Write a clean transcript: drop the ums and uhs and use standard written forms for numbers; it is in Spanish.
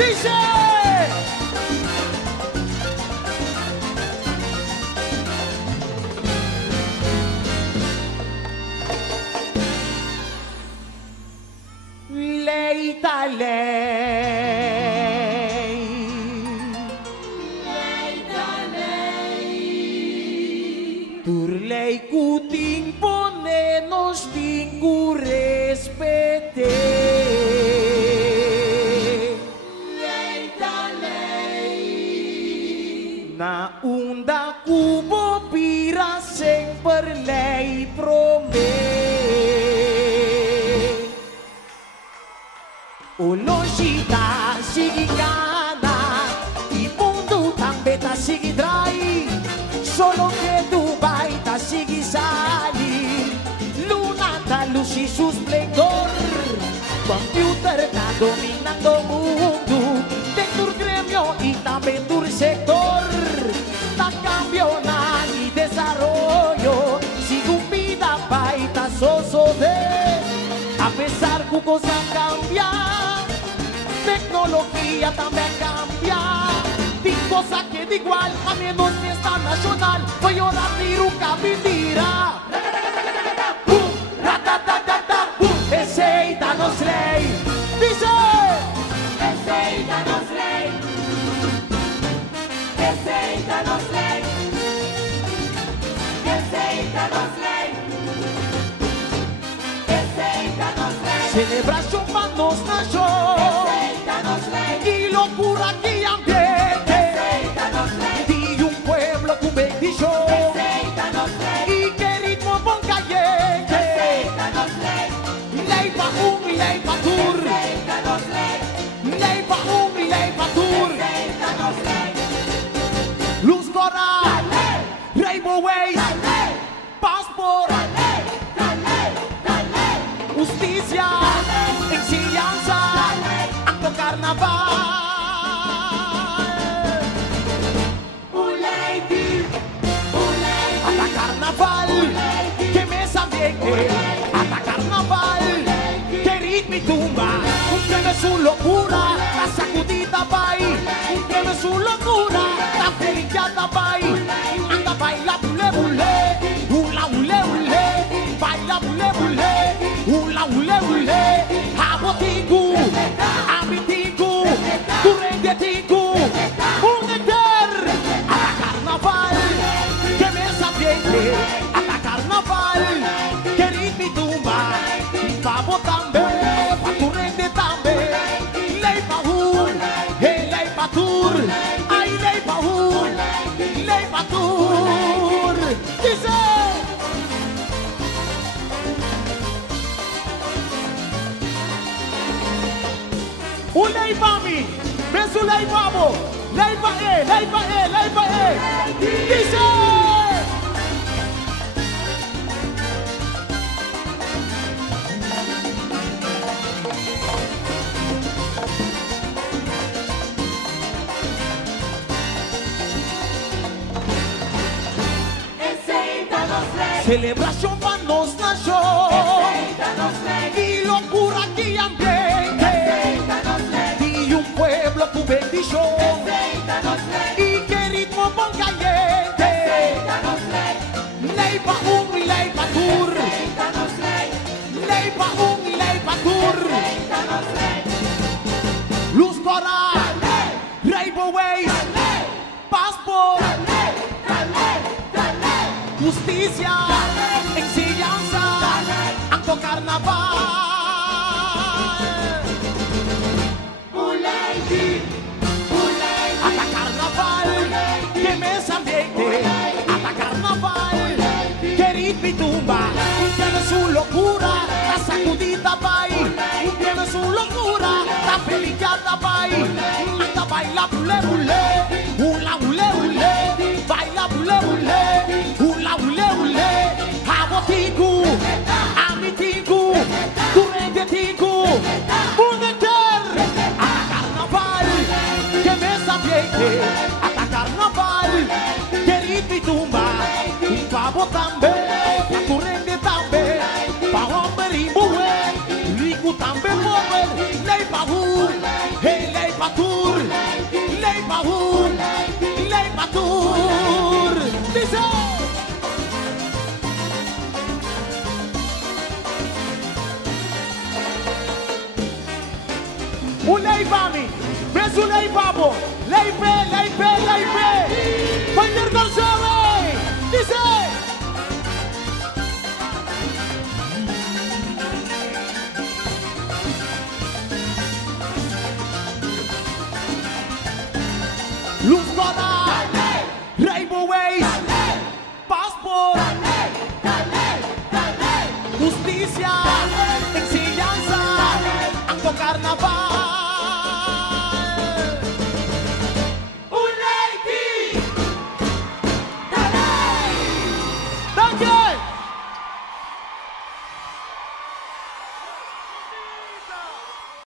Dice. Leita lei, leita lei, tur lei cuting pone nos tingu respete. Leita lei, na unda cubo pira sempre lei promette. Ulosita sigi kana, il mondo tambe ta sigi drai, solo che Dubai ta sigi sali, luna ta luci su splendor, computer ta dominando mundo, dentro gremio y también tu sector, ta cambiona y desarrollo, sigo vida baita soso de, a pesar que cosas cambian. Tecnología también cambia. Di cosa que de igual a menos fiesta nacional. Voy a dar tiruca mentira. Receita nos ley. Dice. Receita nos ley. Receita nos ley. Receita nos ley. Receita nos ley. Celebración para nos nación. Y locura que ambiente de un pueblo con bendición y que ritmo bon caliente ley pa ley pa tur ley pa ley pa tur luz coral Rainbow Ways Passport justicia enseñanza acto carnaval. Que me sabe hasta carnaval, que ritmo y tumba, que me su locura, la sacudida pai, que me su locura, la felicata pai, anda baila bule bule, hula hule hule, baila bule bule, hula hule hule, abotigu, amitigu, turendetigu, un eter, hasta carnaval, que me sabe carnaval, que ritmo y tumba, vamos también, pa' tu rende también, ley pa' un, ley pa' tur, ay ley pa' un, ley pa' tur, dice. Un ley pa' mí, ves un ley pa' vos, ley pa' ley pa' ley pa' dice. Celebración para nos nación y locura que ambiente y un pueblo tu bendición y que ritmo bon caliente ley pa' un y ley pa' tur ley pa' un y ley pa' tur luz coral Rainbow Ways Passport justicia, enseñanza, acto carnaval. Hasta carnaval, que mes ambiente, hasta carnaval, que ritmo y tumba, tiene su locura, la sacudida pai, tiene su locura, la pelicata pai, anda baila bule bule, hula hule hule, baila bule bule. Abotigu, amitigu, turendetigu, un eter, hasta carnaval, que me sabiente, hasta carnaval, que ritmo y tumba, un pavo también, la turende también, pa' hombre y mujer, rico también mover, ley pa' ley pa' Un lei mami, ves un lei papo, lei pe, Finder González, dice. Luz Cola, Rainbow Ways, Passport, Justicia, Enseñanza, Anto Carnaval.